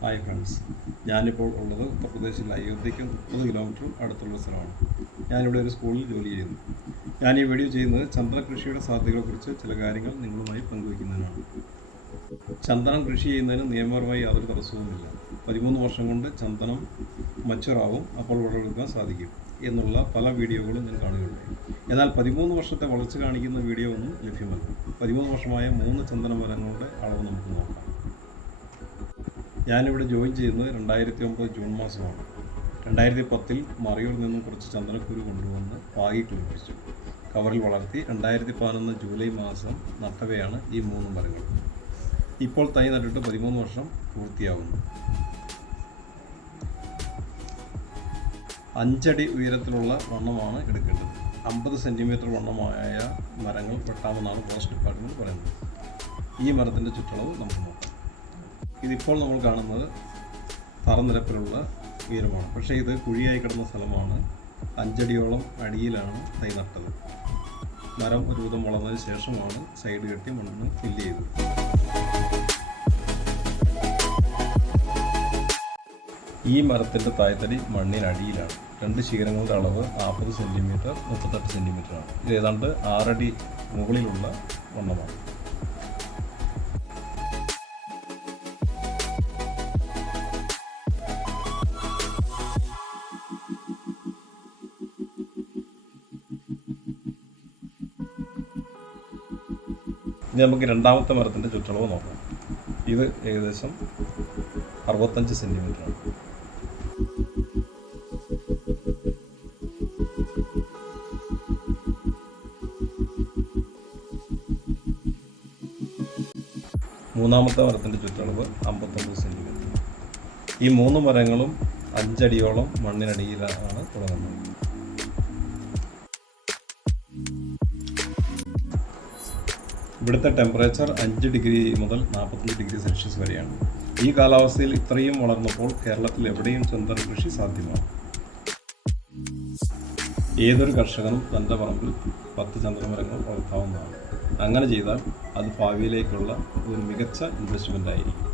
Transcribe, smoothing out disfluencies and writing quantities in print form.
Hi friends, ഞാനിപ്പോൾ ഉള്ളത് ഉത്തർപ്രദേശിലെ അയോധ്യയ്ക്ക് 30 കിലോമീറ്റർ അടുത്തുള്ള സ്ഥലമാണ്. ഞാനിവിടെ ഒരു സ്കൂളിൽ ജോലി ചെയ്യുന്നു. ഞാൻ ഈ വീഡിയോ ചെയ്യുന്നത് ചന്ദന കൃഷിയുടെ സാധ്യതകളെക്കുറിച്ച് ചില കാര്യങ്ങൾ നിങ്ങളുമായി പങ്കുവയ്ക്കുന്നതിനാണ്. ചന്ദനം കൃഷി ചെയ്യുന്നതിന് നിയമപരമായി യാതൊരു തടസ്സവുമില്ല. 13 വർഷം കൊണ്ട് ചന്ദനം മച്ചുറാവും, അപ്പോൾ വിളവെടുക്കാൻ സാധിക്കും എന്നുള്ള പല വീഡിയോകളും ഞാൻ കാണുകയുണ്ടായി. എന്നാൽ 13 വർഷത്തെ വളർച്ച കാണിക്കുന്ന വീഡിയോ ഒന്നും ലഭ്യമല്ല. 13 വർഷമായ 3 ചന്ദന മരങ്ങളുടെ അളവ് നമുക്ക് നോക്കാം. ഞാനിവിടെ ജോയിൻ ചെയ്യുന്നത് 2009 ജൂൺ മാസമാണ്. 2010 മറയൂരിൽ നിന്നും കുറച്ച് ചന്ദനക്കുരു കൊണ്ടുവന്ന് പാകി കുളിപ്പിച്ചു, കവറിൽ വളർത്തി 2011 ജൂലൈ മാസം നട്ടവയാണ് ഈ 3 മരങ്ങൾ. ഇപ്പോൾ തൈ നട്ടിട്ട് 13 വർഷം പൂർത്തിയാകുന്നു. 5 അടി ഉയരത്തിലുള്ള വണ്ണമാണ് എടുക്കേണ്ടത്. 50 സെൻറ്റിമീറ്റർ വണ്ണമായ മരങ്ങൾ വെട്ടാമെന്നാണ് ഫോറസ്റ്റ് ഡിപ്പാർട്ട്മെൻറ്റ് പറയുന്നത്. ഈ മരത്തിൻ്റെ ചുറ്റളവ് നമുക്ക് നോക്കാം. ഇതിപ്പോൾ നമ്മൾ കാണുന്നത് തറനിരപ്പിലുള്ള ഉയരമാണ്, പക്ഷേ ഇത് കുഴിയായി കിടന്ന സ്ഥലമാണ്. 5 അടിയോളം അടിയിലാണ് തൈ നട്ടത്. മരം ഒരുവിധം വളർന്നതിന് ശേഷമാണ് സൈഡ് കെട്ടി മണ്ണ് ഫില്ല് ചെയ്തത്. ഈ മരത്തിൻ്റെ തായ്തടി മണ്ണിനടിയിലാണ്. 2 ശിഖരങ്ങളുടെ അളവ് 40 സെൻറ്റിമീറ്റർ 38 സെൻറ്റിമീറ്ററാണ്. ഇത് ഏതാണ്ട് 6 അടി മുകളിലുള്ള വണ്ണമാണ്. ഇനി നമുക്ക് രണ്ടാമത്തെ മരത്തിൻ്റെ ചുറ്റളവ് നോക്കാം. ഇത് ഏകദേശം 65 സെൻറ്റിമീറ്ററാണ്. മൂന്നാമത്തെ മരത്തിൻ്റെ ചുറ്റളവ് 59 സെൻറ്റിമീറ്റർ. ഈ 3 മരങ്ങളും 5 അടിയോളം മണ്ണിനടിയിലാണ് തുടങ്ങുന്നത്. ഇവിടുത്തെ ടെമ്പറേച്ചർ 5 ഡിഗ്രി മുതൽ 45 ഡിഗ്രി സെൽഷ്യസ് വരെയാണ്. ഈ കാലാവസ്ഥയിൽ ഇത്രയും വളർന്നപ്പോൾ കേരളത്തിൽ എവിടെയും ചന്ദന കൃഷി സാധ്യമാണ്. ഏതൊരു കർഷകനും തൻ്റെ പറമ്പിൽ 10 ചന്ദനമരങ്ങൾ വളർത്താവുന്നതാണ്. അങ്ങനെ ചെയ്താൽ അത് ഭാവിയിലേക്കുള്ള ഒരു മികച്ച ഇൻവെസ്റ്റ്മെൻ്റ് ആയിരിക്കും.